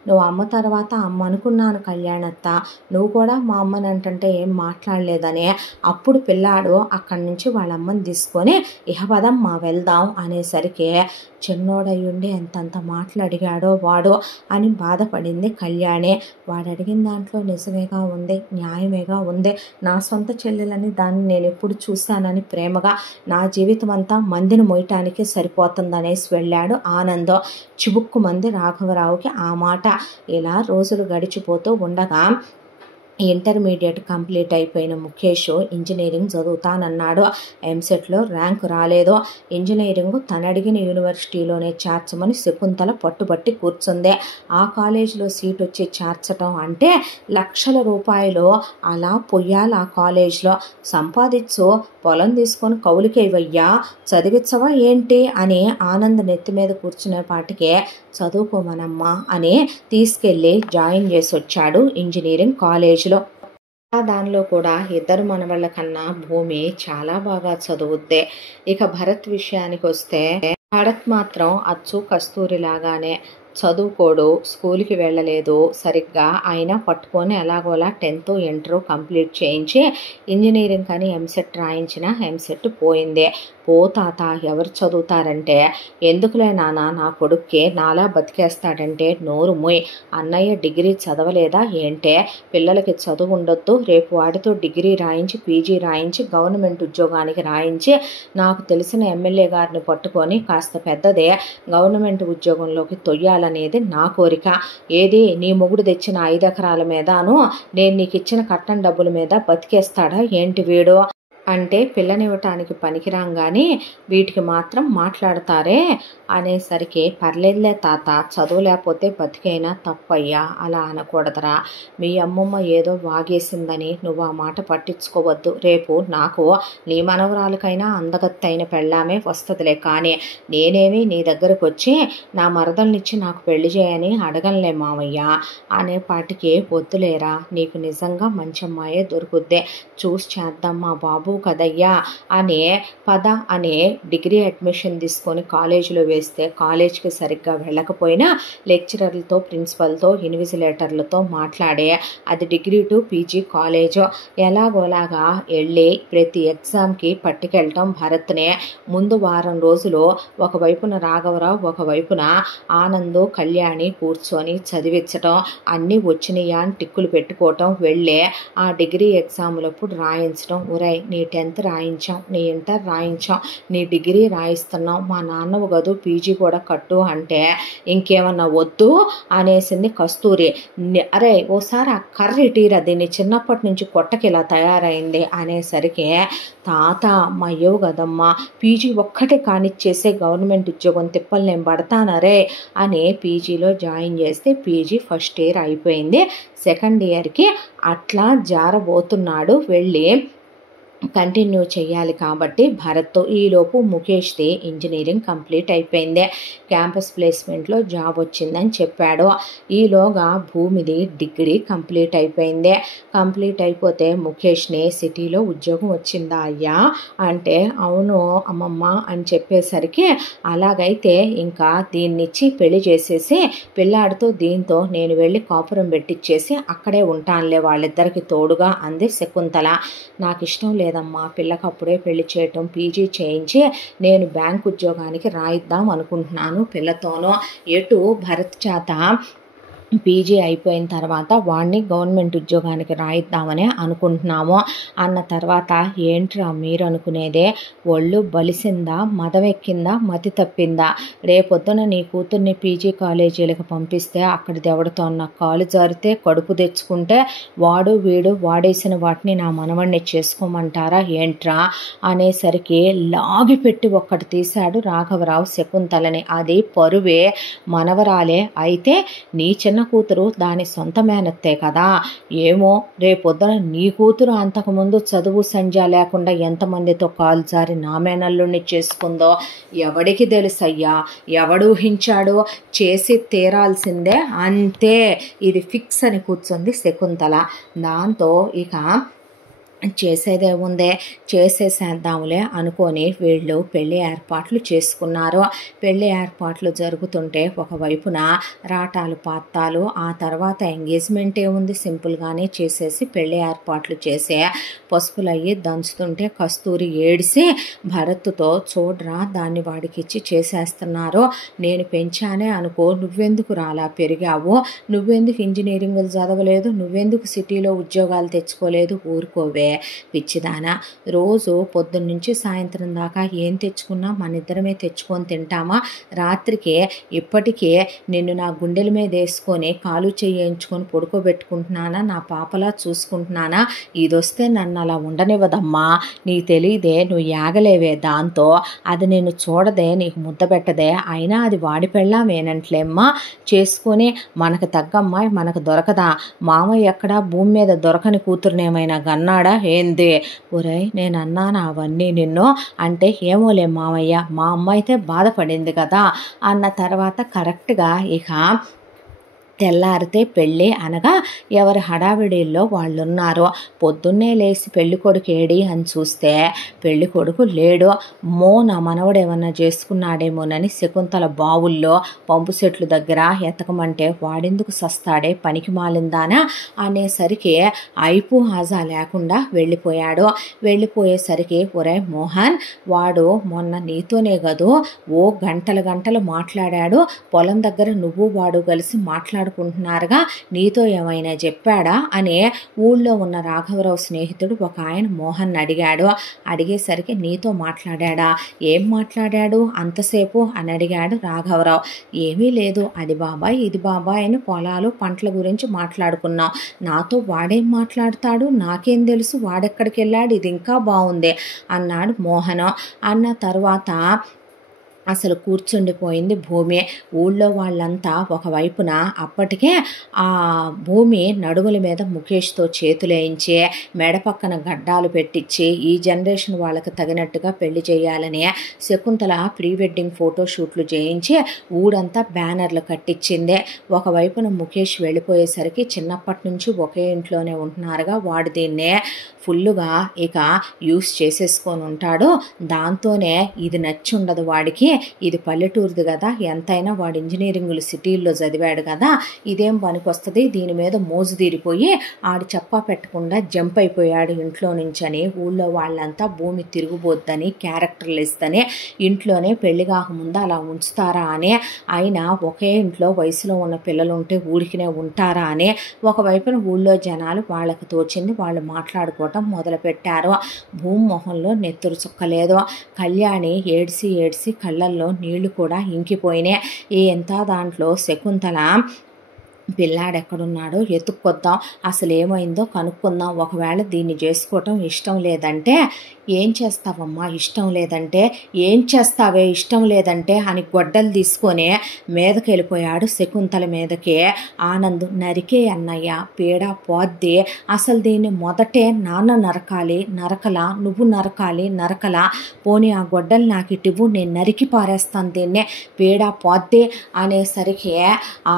నువ్వు అమ్మ తర్వాత అమ్మ అనుకున్నాను కళ్యాణత్త. నువ్వు కూడా మా అమ్మని అంటే ఏం మాట్లాడలేదని. అప్పుడు పిల్లాడు అక్కడి నుంచి వాళ్ళ అమ్మని తీసుకొని ఇహ పదమ్మా వెళ్దాం అనేసరికి చిన్నోడయ్యుండి ఎంతంత మాటలు అడిగాడో వాడు అని బాధపడింది కళ్యాణి. వాడు అడిగిన దాంట్లో నిజమేగా ఉంది, న్యాయమేగా ఉంది. నా సొంత చెల్లెలని దాన్ని నేను ఎప్పుడు చూశానని ప్రేమగా నా జీవితం అంతా మందిని మోయటానికి సరిపోతుందనేసి వెళ్ళాడు ఆనందం. చిబుక్కు మంది రాఘవరావుకి ఆ మాట. ఇలా రోజులు గడిచిపోతూ ఉండగా ఇంటర్మీడియట్ కంప్లీట్ అయిపోయిన ముఖేష్ ఇంజనీరింగ్ చదువుతానన్నాడు. ఎంసెట్లో ర్యాంకు రాలేదు. ఇంజనీరింగ్ తనడిగిన యూనివర్సిటీలోనే చేర్చమని శకుంతల పట్టుబట్టి కూర్చుంది. ఆ కాలేజీలో సీట్ వచ్చి చేర్చటం అంటే లక్షల రూపాయలు అలా పొయ్యాలి. ఆ కాలేజీలో సంపాదించు, పొలం తీసుకొని కౌలుకేవయ్యా, చదివించవా ఏంటి అని ఆనంద్ నెత్తి మీద కూర్చునేపాటికే చదువుకోమనమ్మా అని తీసుకెళ్ళి జాయిన్ చేసి వచ్చాడు ఇంజనీరింగ్ కాలేజీలో. దానిలో కూడా ఇద్దరు మనవళ్ళ కన్నా భూమి చాలా బాగా చదువుద్దే. ఇక భరత్ విషయానికి వస్తే భరత్ మాత్రం అచ్చు కస్తూరి లాగానే చదువుకోడు, స్కూల్కి వెళ్ళలేదు సరిగ్గా. అయినా పట్టుకొని ఎలాగోలా 10th ఇంటర్ కంప్లీట్ చేయించి ఇంజనీరింగ్ కానీ ఎంసెట్ రాయించిన ఎంసెట్ పోయింది. పో తాత, ఎవరు చదువుతారంటే, ఎందుకులే నాన్న, నా కొడుక్కి నాలా బతికేస్తాడంటే నోరు మూయ్. అన్నయ్య డిగ్రీ చదవలేదా ఏంటే? పిల్లలకి చదువు ఉండొద్దు, రేపు వాడితో డిగ్రీ రాయించి పీజీ రాయించి గవర్నమెంట్ ఉద్యోగానికి రాయించి నాకు తెలిసిన ఎమ్మెల్యే గారిని పట్టుకొని కాస్త పెద్దదే గవర్నమెంట్ ఉద్యోగంలోకి తొయ్యాలనేది నా కోరిక. ఏది నీ మొగుడు తెచ్చిన 5 ఎకరాల మీదను నేను నీకు ఇచ్చిన కట్నం డబ్బుల మీద బతికేస్తాడా ఏంటి వీడు అంటే, పిల్లనివ్వటానికి పనికిరాంగాని వీటికి మాత్రం మాట్లాడతారే అనేసరికి, పర్లేదులే తాత, చదువు లేకపోతే బతికైనా తప్పయ్యా, అలా అనకూడదురా. మీ అమ్మమ్మ ఏదో వాగేసిందని నువ్వు ఆ మాట పట్టించుకోవద్దు. రేపు నాకు నీ మనవరాలకైనా అందగత్తైన పెళ్ళామే వస్తుందిలే, కానీ నేనేమి నీ దగ్గరకు వచ్చి నా మరదల్నిచ్చి నాకు పెళ్లి చేయని అడగనులే మామయ్య అనేపాటికి, వద్దులేరా, నీకు నిజంగా మంచి అమ్మాయే దొరుకుద్దే, చూసి చేద్దాం, మా బాబు కదయ్యా అనే పద అనే డిగ్రీ అడ్మిషన్ తీసుకొని కాలేజీలో వేస్తే కాలేజ్కి సరిగ్గా వెళ్ళకపోయినా లెక్చరర్లతో ప్రిన్సిపల్తో ఇన్విజిలేటర్లతో మాట్లాడే అది డిగ్రీ టు పీజీ కాలేజ్ ఎలాగోలాగా వెళ్ళి ప్రతి ఎగ్జామ్కి పట్టుకెళ్ళటం భరత్నే. ముందు వారం రోజులు ఒకవైపున రాఘవరావు ఒకవైపున ఆనందు కళ్యాణి కూర్చొని చదివించటం, అన్నీ వచ్చినాయా అని టిక్కులు పెట్టుకోవటం, వెళ్ళే ఆ డిగ్రీ ఎగ్జాములప్పుడు రాయించడం. ఒరై నీ 10th రాయించాం, నీ ఇంటర్ రాయించాం, నీ డిగ్రీ రాయిస్తున్నాం, మా నాన్నవు గదు పీజీ కూడా కట్టు అంటే ఇంకేమన్నా వద్దు అనేసింది కస్తూరి. అరే ఓసారి ఆ కర్రీ టీరా, దీన్ని చిన్నప్పటి నుంచి కొట్టకి ఇలా తయారైంది అనేసరికి తాత మా అయ్యవు కదమ్మా పీజీ ఒక్కటే కానిచ్చేసే గవర్నమెంట్ ఉద్యోగం తిప్పలు నేను పడతానరే అని పీజీలో జాయిన్ చేస్తే పీజీ ఫస్ట్ ఇయర్ అయిపోయింది. సెకండ్ ఇయర్కి అట్లా జారబోతున్నాడు, వెళ్ళి కంటిన్యూ చేయాలి కాబట్టి భరత్తో. ఈలోపు ముఖేష్ది ఇంజనీరింగ్ కంప్లీట్ అయిపోయింది, క్యాంపస్ ప్లేస్మెంట్లో జాబ్ వచ్చిందని చెప్పాడు. ఈలోగా భూమిది డిగ్రీ కంప్లీట్ అయిపోయింది. కంప్లీట్ అయిపోతే ముఖేష్ని సిటీలో ఉద్యోగం వచ్చిందా అయ్యా అంటే అవును అమ్మమ్మ అని చెప్పేసరికి అలాగైతే ఇంకా దీన్నిచ్చి పెళ్లి చేసేసి పిల్లాడితో దీంతో నేను వెళ్ళి కాపురం పెట్టించేసి అక్కడే ఉంటానులే వాళ్ళిద్దరికి తోడుగా అంది శకుంతల. నాకు ఇష్టం లేదమ్మా పిల్లకి అప్పుడే పెళ్లి చేయటం, పీజీ చేయించి నేను బ్యాంక్ ఉద్యోగానికి రాయిద్దాం అనుకుంటున్నాను పిల్లతోనూ. ఎటు భరత్ చేత పీజీ అయిపోయిన తర్వాత వాడిని గవర్నమెంట్ ఉద్యోగానికి రాయిద్దామని అనుకుంటున్నాము అన్న తర్వాత ఏంట్రా మీరు అనుకునేదే, ఒళ్ళు బలిసిందా, మదం ఎక్కిందా, మతి తప్పిందా? రేపొద్దున నీ కూతుర్ని పీజీ కాలేజీలకు పంపిస్తే అక్కడిది ఎవడితో అన్న కాలు జారితే కడుపు తెచ్చుకుంటే వాడు వీడు వాడేసిన వాటిని నా మనవణ్ణి చేసుకోమంటారా ఏంట్రా అనేసరికి లాగి పెట్టి ఒక్కటి తీశాడు రాఘవరావు శకుంతలని. అది పరువే, మనవరాలే అయితే నీ చిన్న కూతురు దాని సొంత మేనత్తే కదా. ఏమో రేపొద్దున నీ కూతురు అంతకుముందు చదువు సంధ్య లేకుండా ఎంతమందితో కాలు జారి నా మేనల్లుణ్ణి చేసుకుందో ఎవడికి తెలుసయ్యా, ఎవడూహించాడో, చేసి తీరాల్సిందే అంతే, ఇది ఫిక్స్ అని కూర్చుంది శకుంతల. దాంతో ఇక చేసేదేముందే చేసేసేద్దాములే అనుకొని వీళ్ళు పెళ్లి ఏర్పాట్లు చేసుకున్నారు. పెళ్లి ఏర్పాట్లు జరుగుతుంటే ఒకవైపున రాటాలు పాత్తాలు, ఆ తర్వాత ఎంగేజ్మెంట్ ఏముంది సింపుల్గానే చేసేసి పెళ్లి ఏర్పాట్లు చేసే పసుపులయ్యి దంచుతుంటే కస్తూరి ఏడిసి భరత్తో చూడరా దాన్ని వాడికిచ్చి చేసేస్తున్నారు, నేను పెంచానే అనుకో, నువ్వెందుకు రాలా పెరిగావు, నువ్వెందుకు ఇంజనీరింగ్లు చదవలేదు, నువ్వెందుకు సిటీలో ఉద్యోగాలు తెచ్చుకోలేదు, ఊరుకోవే పిచ్చిదానా, రోజు పొద్దున్నుంచి సాయంత్రం దాకా ఏం తెచ్చుకున్నా మన ఇద్దరమే తెచ్చుకొని తింటామా, రాత్రికి ఇప్పటికే నిన్ను నా గుండెల మీద వేసుకొని కాలు చేయించుకొని పడుకోబెట్టుకుంటున్నానా, నా పాపలా చూసుకుంటున్నానా, ఇదొస్తే నన్ను అలా ఉండనివ్వదమ్మా, నీ తెలియదే, నువ్వు యాగలేవే దాంతో, అది నేను చూడదే, నీకు ముద్ద పెట్టదే, అయినా అది వాడి పెళ్ళామేనంట్లేమ్మా, చేసుకొని మనకు తగ్గమ్మాయి మనకు దొరకదా, మామయ్య ఎక్కడా భూమి మీద దొరకని కూతురునేమైనా గన్నాడా ఏంది, ఒరే నేను అన్నానా అవన్నీ నిన్ను అంటే ఏమోలే మామయ్య, మా అమ్మ అయితే బాధపడింది కదా అన్న తర్వాత కరెక్ట్గా ఇక తెల్లారితే పెళ్ళి అనగా ఎవరి హడావిడిల్లో వాళ్ళు ఉన్నారు. పొద్దున్నే లేచి పెళ్లి కొడుకు ఏడి అని చూస్తే పెళ్లి కొడుకు లేడు. నా మనవడు ఏమన్నా చేసుకున్నాడేమోనని శకుంతల బావుల్లో పంపు సెట్లు దగ్గర ఎతకమంటే వాడెందుకు సస్తాడే పనికి మాలిందానా అనేసరికి అయిపు హాజా లేకుండా వెళ్ళిపోయాడు. వెళ్ళిపోయేసరికి ఒరే మోహన్, వాడు మొన్న నీతోనే కదూ ఓ గంటలు గంటలు మాట్లాడాడు, పొలం దగ్గర నువ్వు వాడు కలిసి మాట్లాడుకుంటున్నారుగా, నీతో ఏమైనా చెప్పాడా అని ఊళ్ళో ఉన్న రాఘవరావు స్నేహితుడు ఒక ఆయన మోహన్ అడిగాడు. అడిగేసరికి నీతో మాట్లాడా, ఏం మాట్లాడాడు అంతసేపు అని అడిగాడు రాఘవరావు. ఏమీ లేదు, అది బాబాయ్ ఇది బాబాయ్ అని పొలాలు పంటల గురించి మాట్లాడుకున్నాం, నాతో వాడేం మాట్లాడతాడు, నాకేం తెలుసు వాడెక్కడికి వెళ్ళాడు, ఇది ఇంకా బాగుంది అన్నాడు మోహన్. అన్న తర్వాత అసలు కూర్చుండిపోయింది భూమి. ఊళ్ళో వాళ్ళంతా ఒకవైపున అప్పటికే ఆ భూమి నడుముల మీద ముఖేష్తో చేతులేయించి మెడ పక్కన గడ్డాలు పెట్టించి ఈ జనరేషన్ వాళ్ళకి తగినట్టుగా పెళ్లి చేయాలని శకుంతల ప్రీ వెడ్డింగ్ ఫోటోషూట్లు చేయించి ఊరంతా బ్యానర్లు కట్టించింది. ఒకవైపున ముఖేష్ వెళ్ళిపోయేసరికి చిన్నప్పటి నుంచి ఒకే ఇంట్లోనే ఉంటున్నారుగా వాడు దీన్నే ఫుల్లుగా ఇక యూస్ చేసేసుకొని ఉంటాడు. దాంతోనే ఇది నచ్చి ఉండదు వాడికి. ఇది పల్లెటూరుది కదా, ఎంతైనా వాడు ఇంజనీరింగ్లు సిటీల్లో చదివాడు కదా, ఇదేం పనికొస్తుంది, దీని మీద మోజు తీరిపోయి ఆడు చెప్పా పెట్టకుండా జంప్ అయిపోయాడు ఇంట్లో నుంచి అని ఊళ్ళో వాళ్ళంతా భూమి తిరుగుబోద్దని క్యారెక్టర్లు ఇస్తని ఇంట్లోనే పెళ్లి కాకముందు అలా ఉంచుతారా అని, అయినా ఒకే ఇంట్లో వయసులో ఉన్న పిల్లలు ఉంటే ఊరికినే ఉంటారా అని ఒకవైపున ఊళ్ళో జనాలు వాళ్ళకి తోచింది వాళ్ళు మాట్లాడుకోవటం మొదలుపెట్టారు. భూమి మొహంలో నెత్తురు చుక్కలేదు. కళ్యాణి ఏడ్సి ఏడ్సి కళ్ళల్లో నీళ్లు కూడా ఇంకిపోయినాయి. ఎంత దాంట్లో శకుంతల పిల్లాడెక్కడున్నాడో ఎత్తుక్కొద్దాం, అసలు ఏమైందో కనుక్కుందాం, ఒకవేళ దీన్ని చేసుకోవటం ఇష్టం లేదంటే ఏం చేస్తావమ్మా, ఇష్టం లేదంటే ఏం చేస్తావే, ఇష్టం లేదంటే అని గొడ్డలు తీసుకొని మీదకి వెళ్ళిపోయాడు శకుంతల మీదకి ఆనంద్. నరికే అన్నయ్య, పీడ పోద్ది, అసలు దీన్ని మొదటే నాన్న నరకాలి, నరకలా, నువ్వు నరకాలి, నరకలా, పోనీ ఆ గొడ్డలు నాకు ఇటువు, నేను నరికి పారేస్తాను దీన్నే, పీడ పోద్ది అనేసరికి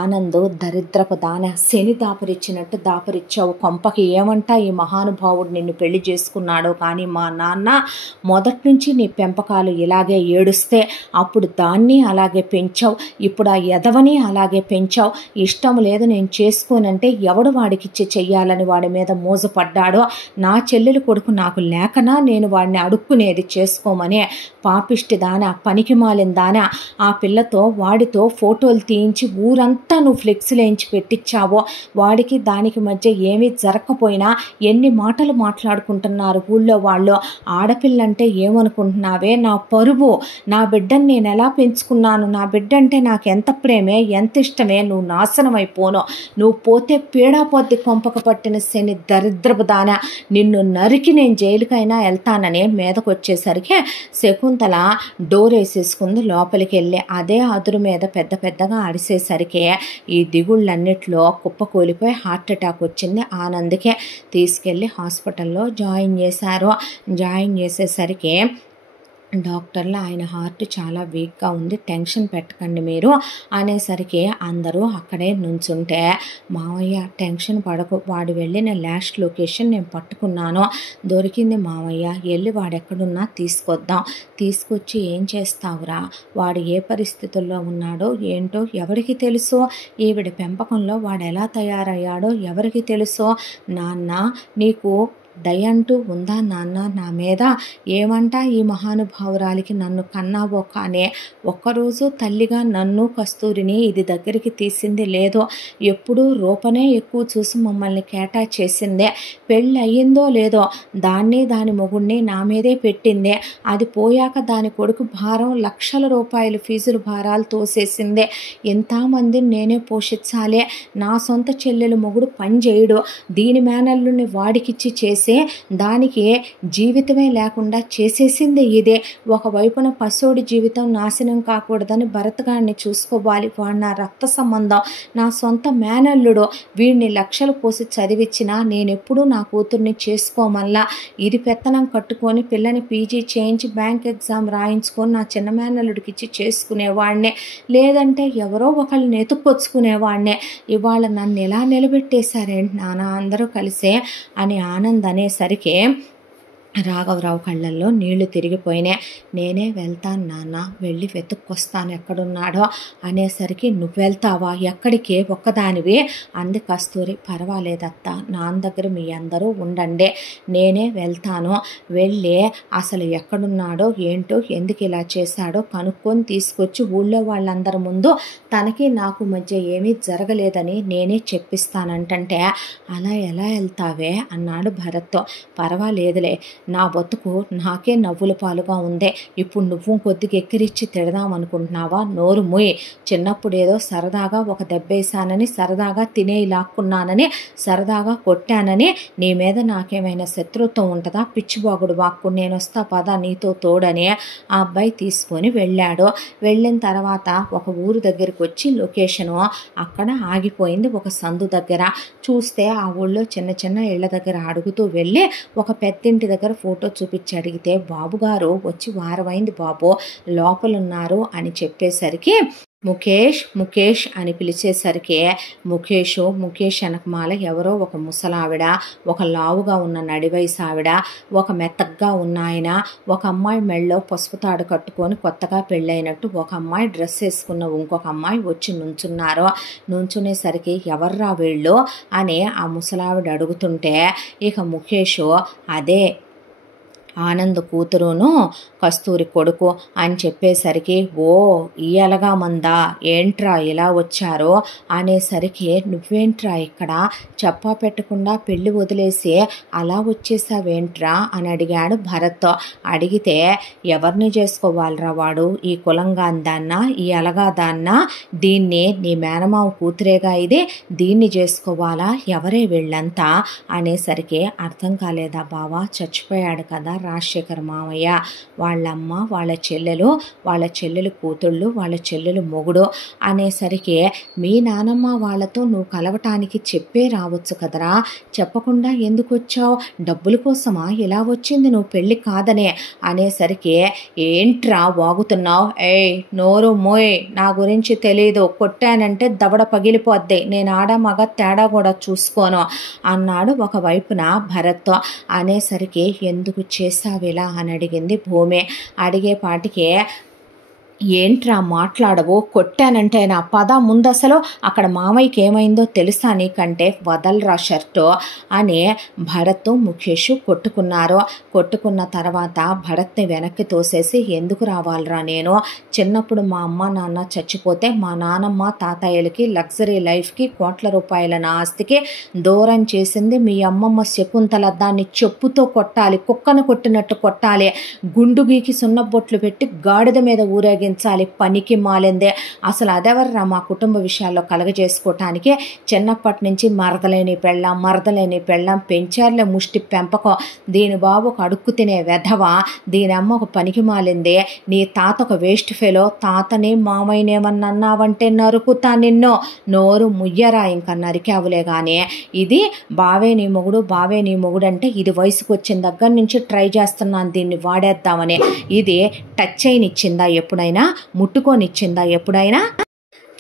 ఆనంద్ దరిద్రపు దాన, శని దాపరిచ్చినట్టు దాపరిచ్చావు కొంపకి, ఏమంటా ఈ మహానుభావుడు నిన్ను పెళ్లి చేసుకున్నాడు, కానీ మా నాన్న మొదటి నుంచి నీ పెంపకాలు ఇలాగే ఏడుస్తే అప్పుడు దాన్ని అలాగే పెంచావు, ఇప్పుడు ఆ ఎదవని అలాగే పెంచావు, ఇష్టం లేదు నేను చేసుకోనంటే ఎవడు వాడికిచ్చి చెయ్యాలని వాడి మీద మోజపడ్డాడో, నా చెల్లెలు కొడుకు నాకు లేకనా నేను వాడిని అడుక్కునేది చేసుకోమని, పాపిష్టి దానా, పనికి మాలిన దానా, ఆ పిల్లతో వాడితో ఫోటోలు తీయించి ఊరంతా నువ్వు ఫ్లెక్సీలేయించి పెట్టించావో, వాడికి దానికి మధ్య ఏమీ జరగకపోయినా ఎన్ని మాటలు మాట్లాడుకుంటున్నారు ఊళ్ళో వాళ్ళు, ఆడపిల్లంటే ఏమనుకుంటున్నావే, నా పరువు, నా బిడ్డని నేను ఎలా పెంచుకున్నాను, నా బిడ్డ అంటే నాకు ఎంత ప్రేమే, ఎంత ఇష్టమే, నువ్వు నాశనం అయిపోను, నువ్వు పోతే పీడాపోద్ది కొంపక పట్టిన శని దరిద్రపు దాన, నిన్ను నరికి నేను జైలుకైనా వెళ్తానని మీదకు వచ్చేసరికి శకుంతల డోర్ వేసేసుకుంది లోపలికి వెళ్ళి. అదే అదురు మీద పెద్ద పెద్దగా అరిసేసరికి ఈ దిగుళ్ళన్నిట్లో కుప్పకూలిపోయి హార్ట్ అటాక్ వచ్చింది. ఆనంద్కే తీసుకెళ్ళి హాస్పిటల్లో జాయిన్ చేశారు. జాయిన్ చేసేసరికి డాక్టర్లు ఆయన హార్ట్ చాలా వీక్గా ఉంది, టెన్షన్ పెట్టకండి మీరు అనేసరికి అందరూ అక్కడే నుంచుంటే, మావయ్య టెన్షన్ పడకు, వాడు వెళ్ళిన లాస్ట్ లొకేషన్ నేను పట్టుకున్నాను, దొరికింది మావయ్య, వెళ్ళి వాడెక్కడున్నా తీసుకొద్దాం, తీసుకొచ్చి ఏం చేస్తావురా, వాడు ఏ పరిస్థితుల్లో ఉన్నాడో ఏంటో ఎవరికి తెలుసు, ఈవిడ పెంపకంలో వాడు ఎలా తయారయ్యాడో ఎవరికి తెలుసు, నాన్న నీకు దయంటూ ఉందా నాన్న నా మీద, ఏమంటా ఈ మహానుభావురాలికి నన్ను కన్నావో కానీ ఒక్కరోజు తల్లిగా నన్ను కస్తూరిని ఇది దగ్గరికి తీసింది లేదో, ఎప్పుడూ రూపనే ఎక్కువ చూసి మమ్మల్ని కేటా చేసిందే, పెళ్ళి అయ్యిందో లేదో దాన్ని దాని మొగుడిని నా మీదే పెట్టిందే, అది పోయాక దాని కొడుకు భారం లక్షల రూపాయలు ఫీజులు భారాలు తోసేసిందే, ఎంతమందిని నేనే పోషించాలి, నా సొంత చెల్లెలు మొగుడు పని చేయడు, దీని మేనల్లుని వాడికిచ్చి చేసి దానికి జీవితమే లేకుండా చేసేసింది ఇదే, ఒకవైపున పశువుడి జీవితం నాశనం కాకూడదని భరతగాడిని చూసుకోవాలి, వాడు నా రక్త సంబంధం, నా సొంత మేనల్లుడు, వీడిని లక్షలు పోసి చదివించినా నేనెప్పుడూ నా కూతుర్ని చేసుకోమల్లా, ఇది పెత్తనం కట్టుకొని పిల్లని పీజీ చేయించి బ్యాంక్ ఎగ్జామ్ రాయించుకొని నా చిన్న మేనల్లుడికి ఇచ్చి చేసుకునేవాడినే, లేదంటే ఎవరో ఒకళ్ళని ఎత్తుక్కొచ్చుకునేవాడినే, ఇవాళ నన్ను ఎలా నిలబెట్టేశారేంటి నాన్న అందరూ కలిసే అని ఆనంద్ అనేసరికి రాఘవరావు కళ్ళల్లో నీళ్లు తిరిగిపోయినాయి. నేనే వెళ్తాను నాన్న, వెళ్ళి వెతుక్కొస్తాను ఎక్కడున్నాడో అనేసరికి నువ్వు వెళ్తావా, ఎక్కడికి ఒక్కదానివి అంది కస్తూరి. పర్వాలేదత్త, నాన్న దగ్గర మీ అందరూ ఉండండి, నేనే వెళ్తాను, వెళ్ళి అసలు ఎక్కడున్నాడో ఏంటో ఎందుకు ఇలా చేశాడో కనుక్కొని తీసుకొచ్చి ఊళ్ళో వాళ్ళందరి ముందు తనకి నాకు మధ్య ఏమీ జరగలేదని నేనే చెప్పిస్తానంటే, అలా ఎలా వెళ్తావే అన్నాడు భరత్తో. పర్వాలేదులే, నా బతుకు నాకే నవ్వుల పాలుగా ఉందే. ఇప్పుడు నువ్వు కొద్దిగా ఎక్కిరిచ్చి తిడదామనుకుంటున్నావా? నోరు ముయ్. చిన్నప్పుడు ఏదో సరదాగా ఒక దెబ్బేశానని, సరదాగా తినేయి లాక్కున్నానని, సరదాగా కొట్టానని నీ మీద నాకేమైనా శత్రుత్వం ఉంటుందా? పిచ్చిబాగుడు వాక్కు, నేను వస్తా పద నీతో తోడని ఆ అబ్బాయి తీసుకొని వెళ్ళాడు. వెళ్ళిన తర్వాత ఒక ఊరు దగ్గరికి వచ్చి లొకేషను అక్కడ ఆగిపోయింది. ఒక సందు దగ్గర చూస్తే ఆ ఊళ్ళో చిన్న చిన్న ఇళ్ల దగ్గర అడుగుతూ వెళ్ళి ఒక పెద్దింటి దగ్గర ఫోటో చూపించి అడిగితే, బాబుగారు వచ్చి వారమైంది బాబు, లోపలున్నారు అని చెప్పేసరికి ముఖేష్ అని పిలిచేసరికి ముఖేష్ వెనకమాల ఎవరో ఒక ముసలావిడ, ఒక లావుగా ఉన్న నడివయసు ఆవిడ, ఒక మెత్తగా ఉన్న ఆయన, ఒక అమ్మాయి మెళ్ళలో పసుపు తాడు కట్టుకొని కొత్తగా పెళ్ళైనట్టు ఒక అమ్మాయి డ్రెస్ వేసుకున్న ఇంకొక అమ్మాయి వచ్చి నుంచునేసరికి ఎవర్రా వీళ్ళు అని ఆ ముసలావిడ అడుగుతుంటే, ఇక ముఖేష్ అదే ఆనంద్ కూతురును కస్తూరి కొడుకు అని చెప్పేసరికి, ఓ ఇయ్యలగా మందా, ఏంట్రా ఇలా వచ్చారో అనేసరికి, నువ్వేంట్రా ఇక్కడ చెప్పా పెట్టకుండా పెళ్ళి వదిలేసి అలా వచ్చేసావేంట్రా అని అడిగాడు భరత్. అడిగితే, ఎవరిని చేసుకోవాలరా వాడు, ఈ కులంగా దాన్నా, ఈ అలగా దాన్నా, దీన్ని నీ మేనమావ కూతురేగా ఇది, దీన్ని చేసుకోవాలా, ఎవరే వీళ్ళంతా అనేసరికి, అర్థం కాలేదా బావా, చచ్చిపోయాడు కదా రాజశేఖర మామయ్య, వాళ్ళమ్మ, వాళ్ళ చెల్లెలు కూతుళ్ళు, వాళ్ళ చెల్లెలు మొగుడు అనేసరికి, మీ నానమ్మ వాళ్ళతో నువ్వు కలవటానికి చెప్పే రావచ్చు కదరా, చెప్పకుండా ఎందుకు వచ్చావు, డబ్బుల కోసమా ఇలా వచ్చింది నువ్వు పెళ్ళి కాదనే అనేసరికి, ఏంట్రా వాగుతున్నావు, ఏయ్ నోరు మోయ్, నా గురించి తెలీదు, కొట్టానంటే దవడ పగిలిపోద్ది, నేను ఆడ మగ తేడా కూడా చూసుకోను అన్నాడు ఒకవైపున భరత్. అనేసరికి, ఎందుకు చేసావిలా అని అడిగింది భూమి. అడిగేపాటికే, ఏంట్రా మాట్లాడవు, కొట్టానంటే నా పద ముందు, అసలు అక్కడ మామయ్యకి ఏమైందో తెలుసా నీకంటే, వదలరా షర్టు అని భరత్ ముఖేష్ కొట్టుకున్న తర్వాత భరత్ని వెనక్కి తోసేసి, ఎందుకు రావాలరా నేను, చిన్నప్పుడు మా అమ్మ నాన్న చచ్చిపోతే మా నానమ్మ తాతయ్యలకి లగ్జరీ లైఫ్కి కోట్ల రూపాయల నా ఆస్తికి దూరం చేసింది మీ అమ్మమ్మ శకుంతల, దాన్ని చెప్పుతో కొట్టాలి, కుక్కను కొట్టినట్టు కొట్టాలి, గుండు గీకి సున్నబొట్లు పెట్టి గాడిద మీద ఊరేగి పనికి మాలిందే, అసలు అదెవర్రా మా కుటుంబ విషయాల్లో కలగజేసుకోవటానికి, చిన్నప్పటి నుంచి మరదలేని పెళ్ళం పెంచారులే ముష్టి పెంపకం, దీని బాబు ఒక అడుక్కు తినే వెధవ, దీని అమ్మ ఒక పనికి మాలిందే, నీ తాత ఒక వేస్ట్ ఫెలో, తాతని మామయ్యనేమన్నా అన్నావంటే నరుకుతా నిన్ను, నోరు ముయ్యరా, ఇంకా నరికావులే కానీ, ఇది బావే నీ మొగుడు అంటే, ఇది వయసుకు వచ్చిన దగ్గర నుంచి ట్రై చేస్తున్నాను దీన్ని వాడేద్దామని, ఇది టచ్ అయినిచ్చిందా ఎప్పుడైనా, ముట్టుకోనిచ్చిందా ఎప్పుడైనా,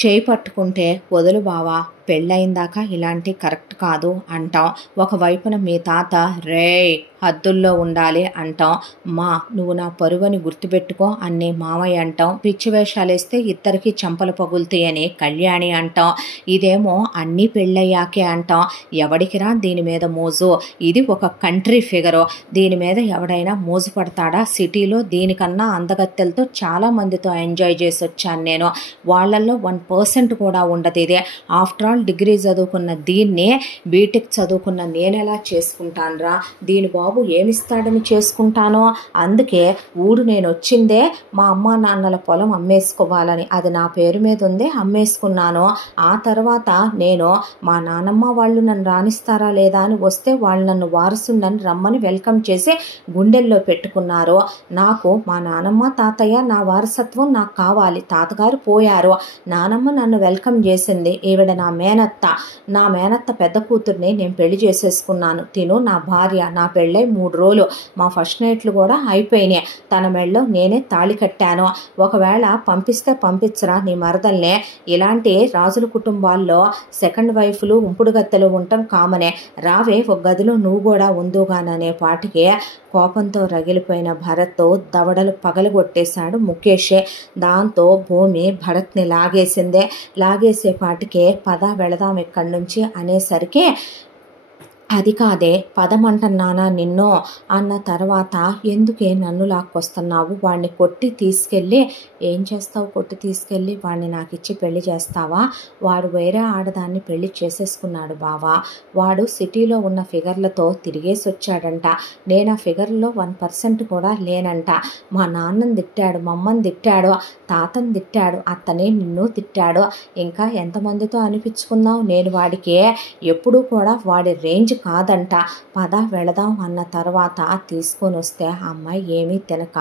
చేయి పట్టుకుంటే వదులు బావా, పెళ్ళయిందాక ఇలాంటి కరెక్ట్ కాదు అంటాం, ఒకవైపున మీ తాత రేయ్ హద్దుల్లో ఉండాలి అంటాం, మా నువ్వు నా పరువని గుర్తుపెట్టుకో అన్నీ మామయ్య అంటాం, పిచ్చి వేషాలు వేస్తే ఇద్దరికి చంపలు పగులుతాయని కళ్యాణి అంటాం, ఇదేమో అన్నీ పెళ్ళయ్యాకే అంటాం, ఎవడికిరా దీని మీద మోజు, ఇది ఒక కంట్రీ ఫిగరు, దీని మీద ఎవడైనా మోజు పడతాడా, సిటీలో దీనికన్నా అందగత్తెలతో చాలా మందితో ఎంజాయ్ చేసి వచ్చాను నేను, వాళ్ళల్లో 1% కూడా ఉండదు, ఇదే ఆఫ్టర్ ఆల్ డిగ్రీ చదువుకున్న దీన్ని బీటెక్ చదువుకున్న నేనెలా చేసుకుంటానురా, దీని బాబు ఏమిస్తాడని చేసుకుంటానో, అందుకే ఊరు నేను వచ్చిందే మా అమ్మా నాన్నల పొలం అమ్మేసుకోవాలని, అది నా పేరు మీద ఉంది, అమ్మేసుకున్నాను, ఆ తర్వాత నేను మా నానమ్మ వాళ్ళు నన్ను రాణిస్తారా లేదా అని వస్తే వాళ్ళు నన్ను వారసుండని రమ్మని వెల్కమ్ చేసి గుండెల్లో పెట్టుకున్నారు, నాకు మా నానమ్మ తాతయ్య నా వారసత్వం నాకు కావాలి, తాతగారు పోయారు, నానమ్మ నన్ను వెల్కమ్ చేసింది, ఈవిడ నా మేనత్త పెద్ద కూతుర్ని నేను పెళ్లి చేసేసుకున్నాను, తిను నా భార్య, నా పెళ్ళై 3 రోజులు, మా ఫస్ట్ నైట్లు కూడా అయిపోయినాయి, తన మెళ్ళలో నేనే తాళి కట్టాను, ఒకవేళ పంపిస్తే పంపించరా నీ మరదల్నే, ఇలాంటి రాజుల కుటుంబాల్లో సెకండ్ వైఫ్లు ఉంపుడు గత్తెలు ఉండటం కామనే, రావే ఒక గదిలో నువ్వు కూడా ఉందుగాననే పాటికి కోపంతో రగిలిపోయిన భరత్ దవడలు పగలగొట్టేశాడు ముఖేషే. దాంతో భూమి భరత్ని లాగేసేపాటికే పద వెళదాం ఇక్కడి నుంచి అనేసరికి అది కాదే పదమంటున్నానా నిన్ను అన్న తర్వాత ఎందుకే నన్ను లాక్కొస్తున్నావు, వాడిని కొట్టి తీసుకెళ్ళి ఏం చేస్తావు, కొట్టి తీసుకెళ్ళి వాడిని నాకు ఇచ్చి పెళ్లి చేస్తావా, వాడు వేరే ఆడదాన్ని పెళ్లి చేసేసుకున్నాడు బావా, వాడు సిటీలో ఉన్న ఫిగర్లతో తిరిగేసి వచ్చాడంట, నేను ఆ ఫిగర్లో 1% కూడా లేనంట, మా నాన్నని తిట్టాడు, మమ్మని తిట్టాడు, తాతని తిట్టాడు, అత్తనే నిన్ను తిట్టాడు, ఇంకా ఎంతమందితో అనిపించుకున్నావు, నేను వాడికి ఎప్పుడూ కూడా వాడి రేంజ్ కాదంట, పద వెళదాం అన్న తర్వాత తీసుకొని వస్తే ఆ అమ్మాయి ఏమీ తినక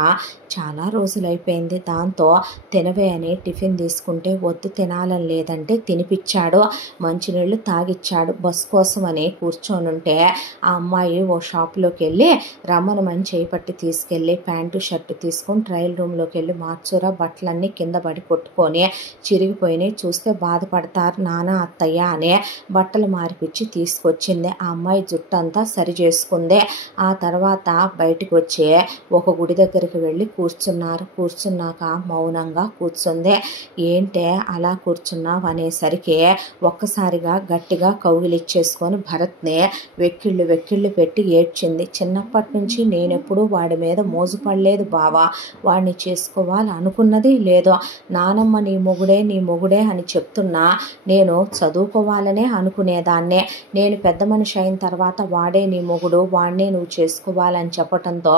చాలా రోజులైపోయింది. దాంతో తినవే అని టిఫిన్ తీసుకుంటే వద్దు తినాలని లేదంటే తినిపించాడు, మంచినీళ్ళు తాగిచ్చాడు. బస్ కోసం అని కూర్చొనుంటే ఆ అమ్మాయి ఓ షాప్లోకి వెళ్ళి రమ్మను మంచి చేయి పట్టి తీసుకెళ్ళి ప్యాంటు షర్టు తీసుకొని ట్రయల్ రూమ్లోకి వెళ్ళి మార్చురా, బట్టలన్నీ కింద పడి కొట్టుకొని చిరిగిపోయినాయి, చూస్తే బాధపడతారు నాన్న అత్తయ్య అనే బట్టలు మారిపిచ్చి తీసుకొచ్చింది. ఆ అమ్మాయి జుట్టు అంతా సరి చేసుకుంది. ఆ తర్వాత బయటికి వచ్చి ఒక గుడి దగ్గరికి వెళ్ళి కూర్చున్నాక మౌనంగా కూర్చుంది. ఏంటే అలా కూర్చున్నావు అనేసరికి ఒక్కసారిగా గట్టిగా కౌగిలిచ్చేసుకొని భరత్ని వెక్కిళ్ళు పెట్టి ఏడ్చింది. చిన్నప్పటి నుంచి నేనెప్పుడూ వాడి మీద మోజుపడలేదు బావా, వాడిని చేసుకోవాలి అనుకున్నది లేదో, నానమ్మ నీ మొగుడే అని చెప్తున్నా నేను చదువుకోవాలనే అనుకునేదాన్నే, నేను పెద్ద మనిషి అయిన తర్వాత వాడే నీ మొగుడు, వాడినే నువ్వు చేసుకోవాలని చెప్పటంతో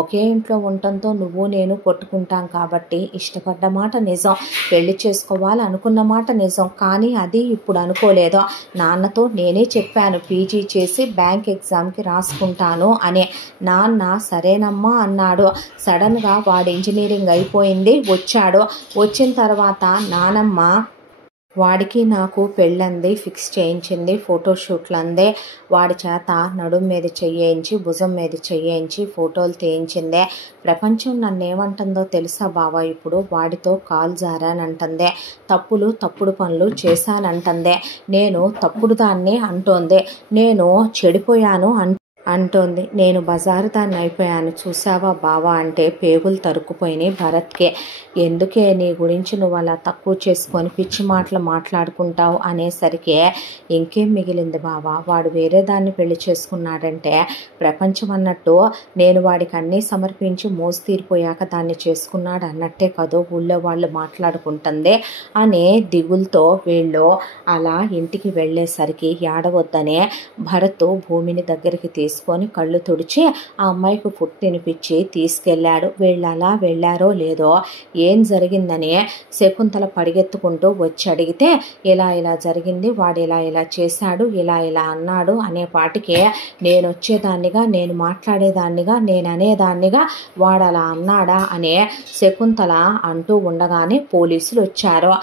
ఒకే ఇంట్లో ఉండటంతో నువ్వు నేను కొట్టుకుంటాం కాబట్టి ఇష్టపడ్డ మాట నిజం, పెళ్లి చేసుకోవాలి అనుకున్న మాట నిజం, కానీ అది ఇప్పుడు అనుకోలేదు. నాన్నతో నేనే చెప్పాను పీజీ చేసి బ్యాంక్ ఎగ్జామ్కి రాసుకుంటాను అని, నాన్న సరేనమ్మా అన్నాడు. సడన్గా వాడు ఇంజనీరింగ్ అయిపోయింది వచ్చాడు. వచ్చిన తర్వాత నానమ్మ వాడికి నాకు పెళ్ళంది ఫిక్స్ చేయించింది, ఫోటోషూట్లు అందే, వాడి చేత నడుం మీద చెయ్యించి భుజం మీద చెయ్యించి ఫోటోలు తీయించిందే. ప్రపంచం నన్ను ఏమంటుందో తెలుసా బావా, ఇప్పుడు వాడితో కాలు జారానంటుందే, తప్పుడు పనులు చేశానంటుందే, నేను తప్పుడు దాన్ని అంటోంది, నేను చెడిపోయాను అంటోంది, నేను బజారు దాన్ని అయిపోయాను చూసావా బావా అంటే పేగులు తరుక్కుపోయినాయి భరత్కే. ఎందుకే నీ గురించి నువ్వు అలా తక్కువ చేసుకొని పిచ్చి మాటలు మాట్లాడుకుంటావు అనేసరికి ఇంకేం మిగిలింది బావా, వాడు వేరే దాన్ని పెళ్లి చేసుకున్నాడంటే ప్రపంచం అన్నట్టు నేను వాడికి అన్నీ సమర్పించి మోసు తీరిపోయాక దాన్ని చేసుకున్నాడు అన్నట్టే కదో ఊళ్ళో వాళ్ళు మాట్లాడుకుంటుంది అనే దిగులతో వీళ్ళు అలా ఇంటికి వెళ్ళేసరికి ఏడవద్దనే భరత్ భూమిని దగ్గరికి తీసుకొని కళ్ళు తుడిచి ఆ అమ్మాయికి ఫుడ్ తినిపించి తీసుకెళ్ళాడు. వీళ్ళు అలా వెళ్ళారో లేదో ఏం జరిగిందని శకుంతల పరిగెత్తుకుంటూ వచ్చి అడిగితే ఇలా జరిగింది, వాడు ఇలా చేశాడు, ఇలా అన్నాడు అనే పాటికి నేను వచ్చేదాన్నిగా, నేను మాట్లాడేదాన్నిగా, నేను అనేదాన్నిగా, వాడు అలా అన్నాడా అనే శకుంతల అంటూ ఉండగానే పోలీసులు వచ్చారు.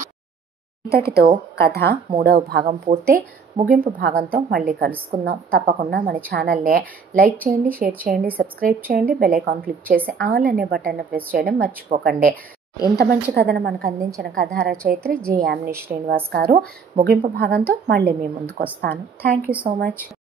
ఇంతటితో కథ 3వ భాగం పూర్తి. ముగింపు భాగంతో మళ్ళీ కలుసుకుందాం. తప్పకుండా మన ఛానల్ని లైక్ చేయండి, షేర్ చేయండి, సబ్స్క్రైబ్ చేయండి, బెల్ ఐకాన్ క్లిక్ చేసి ఆల్ అనే బటన్ని ప్రెస్ చేయడం మర్చిపోకండి. ఇంత మంచి కథను మనకు అందించిన కథా రచయిత్రి జి యామిని శ్రీనివాస్ గారు. ముగింపు భాగంతో మళ్ళీ మీ ముందుకు వస్తాను. Thank you so much.